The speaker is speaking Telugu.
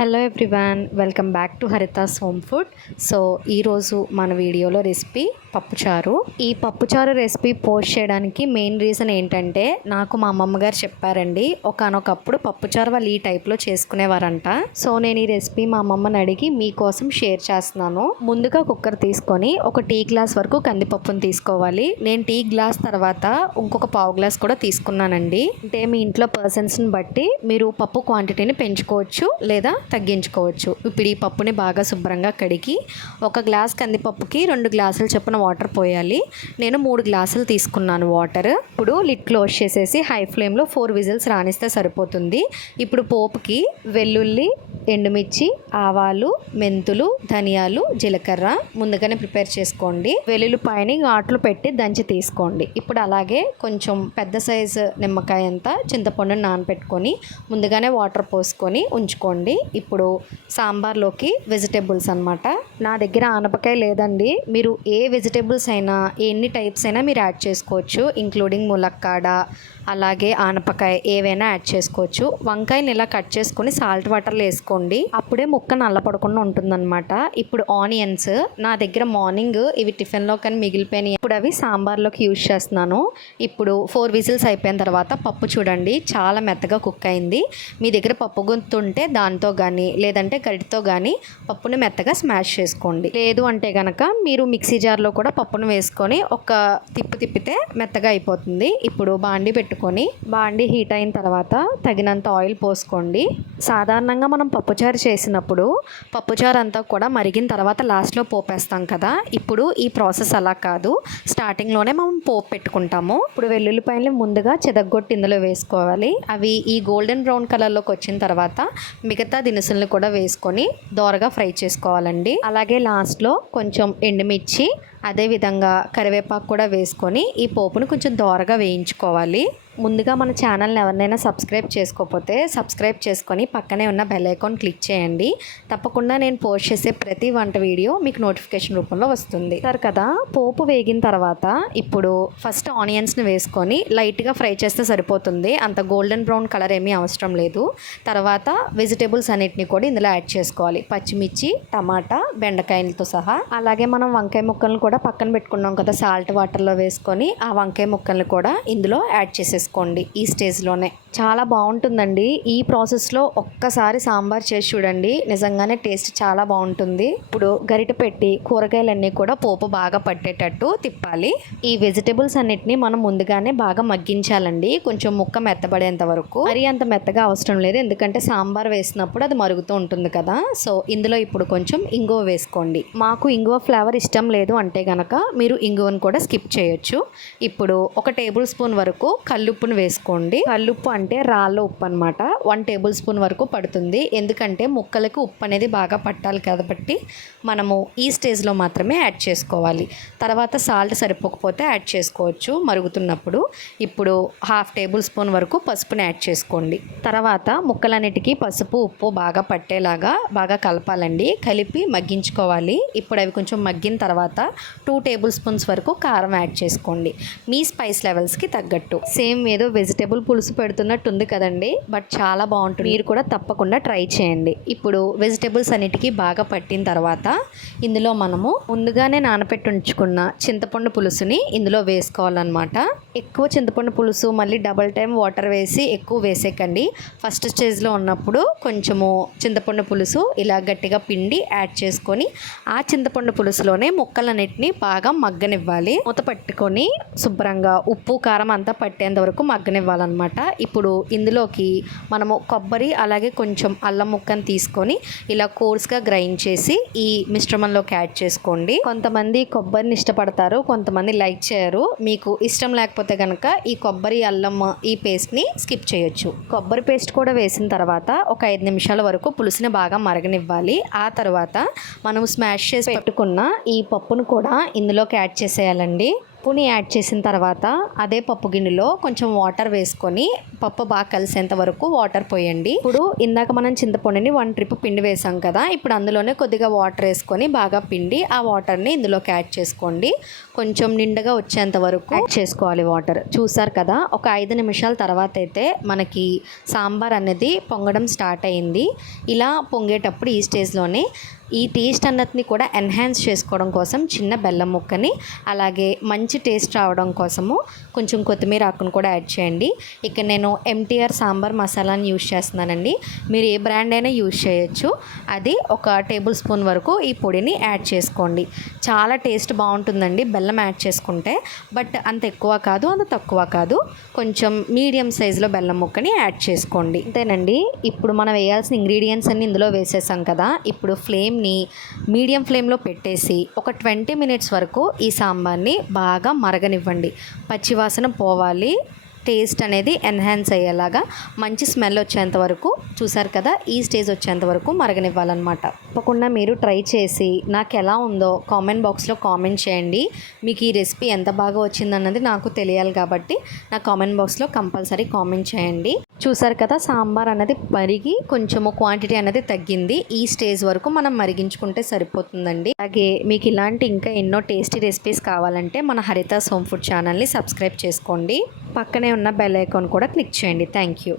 Hello everyone, welcome back to Haritha's home food. So ఈరోజు మన వీడియోలో రెసిపీ పప్పుచారు. ఈ పప్పుచారు రెసిపీ పోస్ట్ చేయడానికి మెయిన్ రీజన్ ఏంటంటే, నాకు మా అమ్మమ్మ గారు చెప్పారండి, ఒకానొకప్పుడు పప్పుచారు వాళ్ళు ఈ టైప్లో చేసుకునేవారంట. సో నేను ఈ రెసిపీ మా అమ్మమ్మని అడిగి మీకోసం షేర్ చేస్తున్నాను. ముందుగా కుక్కర్ తీసుకొని ఒక టీ గ్లాస్ వరకు కందిపప్పును తీసుకోవాలి. నేను టీ గ్లాస్ తర్వాత ఇంకొక పావు గ్లాస్ కూడా తీసుకున్నానండి. అంటే మీ ఇంట్లో పర్సన్స్ని బట్టి మీరు పప్పు క్వాంటిటీని పెంచుకోవచ్చు లేదా తగ్గించుకోవచ్చు. ఇప్పుడు ఈ పప్పుని బాగా శుభ్రంగా కడిగి ఒక గ్లాస్ కందిపప్పుకి 2 గ్లాసులు చొప్పున వాటర్ పోయాలి. నేను 3 గ్లాసులు తీసుకున్నాను వాటర్. ఇప్పుడు లిడ్ క్లోజ్ చేసేసి హై ఫ్లేమ్లో 4 విజిల్స్ రానిస్తే సరిపోతుంది. ఇప్పుడు పోపుకి వెల్లుల్లి, ఎండుమిర్చి, ఆవాలు, మెంతులు, ధనియాలు, జీలకర్ర ముందుగానే ప్రిపేర్ చేసుకోండి. వెల్లుల్లిపాయని ఘాట్లు పెట్టి దంచి తీసుకోండి. ఇప్పుడు అలాగే కొంచెం పెద్ద సైజు నిమ్మకాయ అంతా చింతపండుని నానబెట్టుకొని ముందుగానే వాటర్ పోసుకొని ఉంచుకోండి. ఇప్పుడు సాంబార్లోకి వెజిటేబుల్స్ అనమాట. నా దగ్గర ఆనపకాయ లేదండి, మీరు ఏ వెజిటేబుల్స్ అయినా ఎన్ని టైప్స్ అయినా మీరు యాడ్ చేసుకోవచ్చు, ఇంక్లూడింగ్ ములక్కాడ, అలాగే ఆనపకాయ ఏవైనా యాడ్ చేసుకోవచ్చు. వంకాయని ఇలా కట్ చేసుకొని సాల్ట్ వాటర్లో వేసుకోండి, అప్పుడే ముక్క నల్లపడకుండా ఉంటుందన్నమాట. ఇప్పుడు ఆనియన్స్ నా దగ్గర మార్నింగ్ ఇవి టిఫిన్లో కానీ మిగిలిపోయినాయి, ఇప్పుడు అవి సాంబార్లోకి యూజ్ చేస్తున్నాను. ఇప్పుడు 4 విజిల్స్ అయిపోయిన తర్వాత పప్పు చూడండి చాలా మెత్తగా కుక్ అయింది. మీ దగ్గర పప్పు గుంతు ఉంటే దాంతో కానీ లేదంటే గరిటతో కానీ పప్పుని మెత్తగా స్మాష్ చేసుకోండి. లేదు అంటే కనుక మీరు మిక్సీ జార్లో కూడా పప్పును వేసుకొని ఒక తిప్పితే మెత్తగా అయిపోతుంది. ఇప్పుడు బాండి పెట్టుకొని బాండి హీట్ అయిన తర్వాత తగినంత ఆయిల్ పోసుకోండి. సాధారణంగా మనం పప్పుచారు చేసినప్పుడు పప్పుచారు అంతా కూడా మరిగిన తర్వాత లాస్ట్లో పోపేస్తాం కదా, ఇప్పుడు ఈ ప్రాసెస్ అలా కాదు, స్టార్టింగ్లోనే మనం పోపు పెట్టుకుంటాము. ఇప్పుడు వెల్లుల్లిపాయలు ముందుగా చెదగొట్టి ఇందులో వేసుకోవాలి. అవి ఈ గోల్డెన్ బ్రౌన్ కలర్లోకి వచ్చిన తర్వాత మిగతా దినుసులను కూడా వేసుకొని దోరగా ఫ్రై చేసుకోవాలండి. అలాగే లాస్ట్లో కొంచెం ఎండుమిర్చి, అదేవిధంగా కరివేపాకు కూడా వేసుకొని ఈ పోపును కొంచెం దోరగా వేయించుకోవాలి. ముందుగా మన ఛానల్ని ఎవరినైనా సబ్స్క్రైబ్ చేసుకోకపోతే సబ్స్క్రైబ్ చేసుకొని పక్కనే ఉన్న బెల్ ఐకాన్ క్లిక్ చేయండి. తప్పకుండా నేను పోస్ట్ చేసే ప్రతి వంట వీడియో మీకు నోటిఫికేషన్ రూపంలో వస్తుంది. సరే కదా, పోపు వేగిన తర్వాత ఇప్పుడు ఫస్ట్ ఆనియన్స్ని వేసుకొని లైట్గా ఫ్రై చేస్తే సరిపోతుంది, అంత గోల్డెన్ బ్రౌన్ కలర్ ఏమీ అవసరం లేదు. తర్వాత వెజిటేబుల్స్ అన్నిటిని కూడా ఇందులో యాడ్ చేసుకోవాలి, పచ్చిమిర్చి, టమాటా, బెండకాయలతో సహా. అలాగే మనం వంకాయ ముక్కలను కూడా పక్కన పెట్టుకున్నాం కదా, సాల్ట్ వాటర్లో వేసుకొని ఆ వంకాయ ముక్కలను కూడా ఇందులో యాడ్ చేసేసుకోండి. ఈ స్టేజ్లోనే చాలా బాగుంటుందండి. ఈ ప్రాసెస్లో ఒక్కసారి సాంబార్ చేసి చూడండి, నిజంగానే టేస్ట్ చాలా బాగుంటుంది. ఇప్పుడు గరిటె పెట్టి కూరగాయలన్నీ కూడా పోపు బాగా పట్టేటట్టు తిప్పాలి. ఈ వెజిటేబుల్స్ అన్నిటిని మనం ముందుగానే బాగా మగ్గించాలండి, కొంచెం ముక్క మెత్తబడేంత వరకు. మరీ అంత మెత్తగా అవసరం లేదు, ఎందుకంటే సాంబార్ వేసినప్పుడు అది మరుగుతూ ఉంటుంది కదా. సో ఇందులో ఇప్పుడు కొంచెం ఇంగువ వేసుకోండి. మాకు ఇంగువ ఫ్లేవర్ ఇష్టం లేదు అంటే గనక మీరు ఇంగువను కూడా స్కిప్ చేయొచ్చు. ఇప్పుడు 1 టేబుల్ స్పూన్ వరకు కల్లుప్పును వేసుకోండి. కల్లుప్పు అంటే రాళ్ళ ఉప్పు అనమాట. 1 టేబుల్ స్పూన్ వరకు పడుతుంది, ఎందుకంటే ముక్కలకు ఉప్పు అనేది బాగా పట్టాలి కాబట్టి మనము ఈ స్టేజ్లో మాత్రమే యాడ్ చేసుకోవాలి. తర్వాత సాల్ట్ సరిపోకపోతే యాడ్ చేసుకోవచ్చు మరుగుతున్నప్పుడు. ఇప్పుడు 1/2 టేబుల్ స్పూన్ వరకు పసుపుని యాడ్ చేసుకోండి. తర్వాత ముక్కలన్నిటికీ పసుపు ఉప్పు బాగా పట్టేలాగా బాగా కలపాలండి, కలిపి మగ్గించుకోవాలి. ఇప్పుడు అవి కొంచెం మగ్గిన తర్వాత 2 టేబుల్ స్పూన్స్ వరకు కారం యాడ్ చేసుకోండి, మీ స్పైస్ లెవెల్స్కి తగ్గట్టు. సేమ్ ఏదో వెజిటేబుల్ పులుసు పెడుతున్నట్టు ఉంది కదండి, బట్ చాలా బాగుంటుంది, మీరు కూడా తప్పకుండా ట్రై చేయండి. ఇప్పుడు వెజిటేబుల్స్ అన్నిటికీ బాగా పట్టిన తర్వాత ఇందులో మనము ముందుగానే నానబెట్టి ఉంచుకున్న చింతపండు పులుసుని ఇందులో వేసుకోవాలన్నమాట. ఎక్కువ చింతపండు పులుసు మళ్ళీ డబల్ టైం వాటర్ వేసి ఎక్కువ వేసేకండి. ఫస్ట్ స్టేజ్లో ఉన్నప్పుడు కొంచెము చింతపండు పులుసు ఇలా గట్టిగా పిండి యాడ్ చేసుకొని ఆ చింతపండు పులుసులోనే ముక్కలన్నిటిని బాగా మగ్గనివ్వాలి. మూత పట్టుకొని శుభ్రంగా ఉప్పు కారం అంతా పట్టేంత వరకు మగ్గనివ్వాలన్నమాట. ఇప్పుడు ఇందులోకి మనము కొబ్బరి అలాగే కొంచెం అల్లం ముక్కను తీసుకొని ఇలా కోర్స్గా గ్రైండ్ చేసి ఈ మిశ్రమంలోకి యాడ్ చేసుకోండి. కొంతమంది కొబ్బరిని ఇష్టపడతారు, కొంతమంది లైక్ చేయరు. మీకు ఇష్టం లేకపోతే కనుక ఈ కొబ్బరి అల్లం ఈ పేస్ట్ని స్కిప్ చేయొచ్చు. కొబ్బరి పేస్ట్ కూడా వేసిన తర్వాత ఒక 5 నిమిషాల వరకు పులుసుని బాగా మరగనివ్వాలి. ఆ తర్వాత మనం స్మాష్ చేసి పెట్టుకున్న ఈ పప్పును కూడా ఇందులోకి యాడ్ చేసేయాలండి. పప్పుని యాడ్ చేసిన తర్వాత అదే పప్పు గిన్నెలో కొంచెం వాటర్ వేసుకొని పప్పు బాగా కలిసేంత వరకు వాటర్ పోయండి. ఇప్పుడు ఇందాక మనం చింతపండుని 1 ట్రిప్ పిండి వేసాం కదా, ఇప్పుడు అందులోనే కొద్దిగా వాటర్ వేసుకొని బాగా పిండి ఆ వాటర్ని ఇందులోకి యాడ్ చేసుకోండి. కొంచెం నిండుగా వచ్చేంత వరకు యాడ్ చేసుకోవాలి వాటర్. చూసారు కదా, ఒక 5 నిమిషాల తర్వాత అయితే మనకి సాంబార్ అనేది పొంగడం స్టార్ట్ అయింది. ఇలా పొంగేటప్పుడు ఈ స్టేజ్లోనే ఈ టేస్ట్ అన్నది కూడా ఎన్హాన్స్ చేసుకోవడం కోసం చిన్న బెల్లం ముక్కని, అలాగే మంచి టేస్ట్ రావడం కోసము కొంచెం కొత్తిమీర ఆకును కూడా యాడ్ చేయండి. ఇక్కడ నేను MTR సాంబార్ మసాలాని యూజ్ చేస్తున్నానండి. మీరు ఏ బ్రాండ్ అయినా యూజ్ చేయొచ్చు. అది 1 టేబుల్ స్పూన్ వరకు ఈ పొడిని యాడ్ చేసుకోండి. చాలా టేస్ట్ బాగుంటుందండి బెల్లం యాడ్ చేసుకుంటే. బట్ అంత ఎక్కువ కాదు, అంత తక్కువ కాదు, కొంచెం మీడియం సైజులో బెల్లం ముక్కని యాడ్ చేసుకోండి. అంతేనండి. ఇప్పుడు మనం వేయాల్సిన ఇంగ్రీడియంట్స్ అన్ని ఇందులో వేసేసాం కదా. ఇప్పుడు ఫ్లేమ్ని మీడియం ఫ్లేమ్లో పెట్టేసి ఒక 20 మినిట్స్ వరకు ఈ సాంబార్ని బాగా మరగనివ్వండి. పచ్చివాసన పోవాలి, టేస్ట్ అనేది ఎన్హాన్స్ అయ్యేలాగా మంచి స్మెల్ వచ్చేంత వరకు, చూసారు కదా, ఈ స్టేజ్ వచ్చేంత వరకు మరగనివ్వాలన్నమాట. తప్పకుండా మీరు ట్రై చేసి నాకు ఎలా ఉందో కామెంట్ బాక్స్లో కామెంట్ చేయండి. మీకు ఈ రెసిపీ ఎంత బాగా వచ్చిందన్నది నాకు తెలియాలి కాబట్టి నా కామెంట్ బాక్స్లో కంపల్సరీ కామెంట్ చేయండి. చూసారు కదా, సాంబార్ అనేది మరిగి కొంచెము క్వాంటిటీ అనేది తగ్గింది. ఈ స్టేజ్ వరకు మనం మరిగించుకుంటే సరిపోతుందండి. అలాగే మీకు ఇలాంటి ఇంకా ఎన్నో టేస్టీ రెసిపీస్ కావాలంటే మన హరితాస్ హోమ్ ఫుడ్ ఛానల్ని సబ్స్క్రైబ్ చేసుకోండి. పక్కనే ఉన్న బెల్ ఐకాన్ కూడా క్లిక్ చేయండి. Thank you.